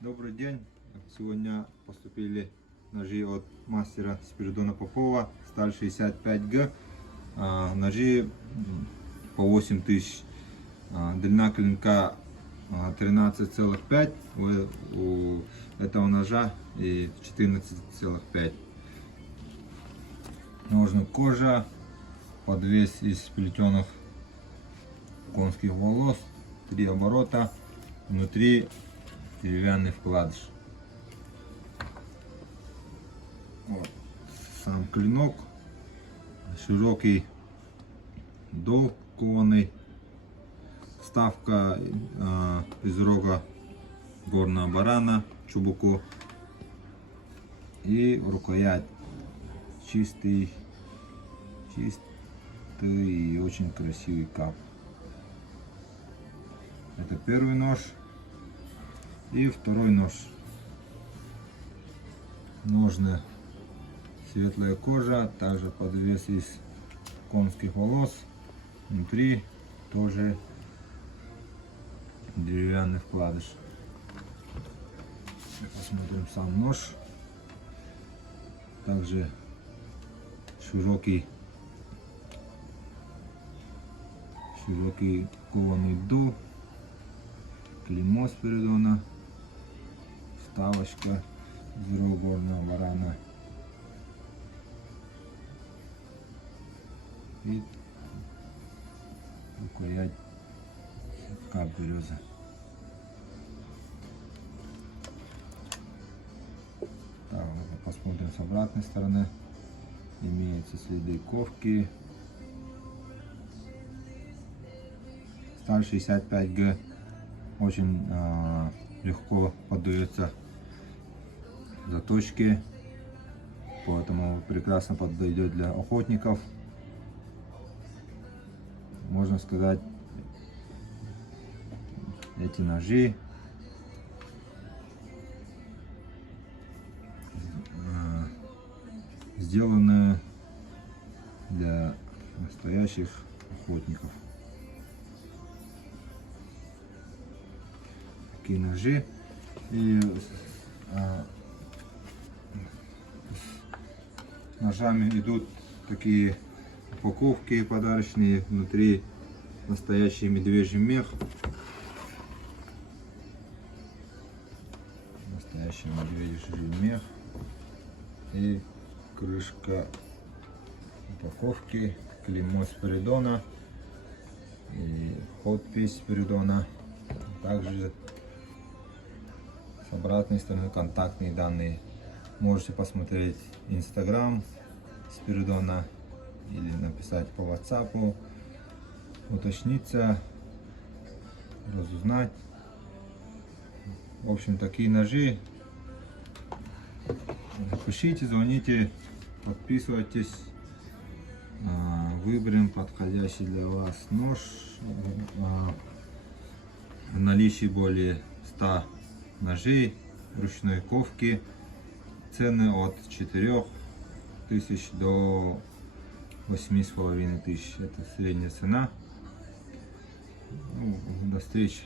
Добрый день! Сегодня поступили ножи от мастера Спиридона Попова, сталь 65Г, ножи по 8000, длина клинка 13,5 у этого ножа и 14,5. Ножны кожа, подвес из плетеных конских волос, 3 оборота, внутри деревянный вкладыш. Вот. Сам клинок, широкий дол кованый, вставка из рога горного барана, чубуку, и рукоять чистый и очень красивый кап. Это первый нож. И второй нож. Ножны светлая кожа, также подвес из конских волос. Внутри тоже деревянный вкладыш. Посмотрим сам нож. Также широкий кованый дул, клеймо Спиридона, вставочка из рога горного барана и рукоять кап береза. Так, посмотрим с обратной стороны. Имеются следы ковки. Сталь 65Г очень легко поддается заточке, поэтому прекрасно подойдет для охотников. Можно сказать, эти ножи сделаны для настоящих охотников. Такие ножи. И с ножами идут такие упаковки подарочные, внутри настоящий медвежий мех. Настоящий медвежий мех. И крышка упаковки, клеймо Спиридона и подпись Спиридона. Также с обратной стороны контактные данные. Можете посмотреть Instagram Спиридона или написать по WhatsApp, уточниться, разузнать. В общем, такие ножи. Пишите, звоните, подписывайтесь. Выберем подходящий для вас нож. В наличии более 100 ножей ручной ковки. Цены от 4000 до 8500. Это средняя цена. До встречи.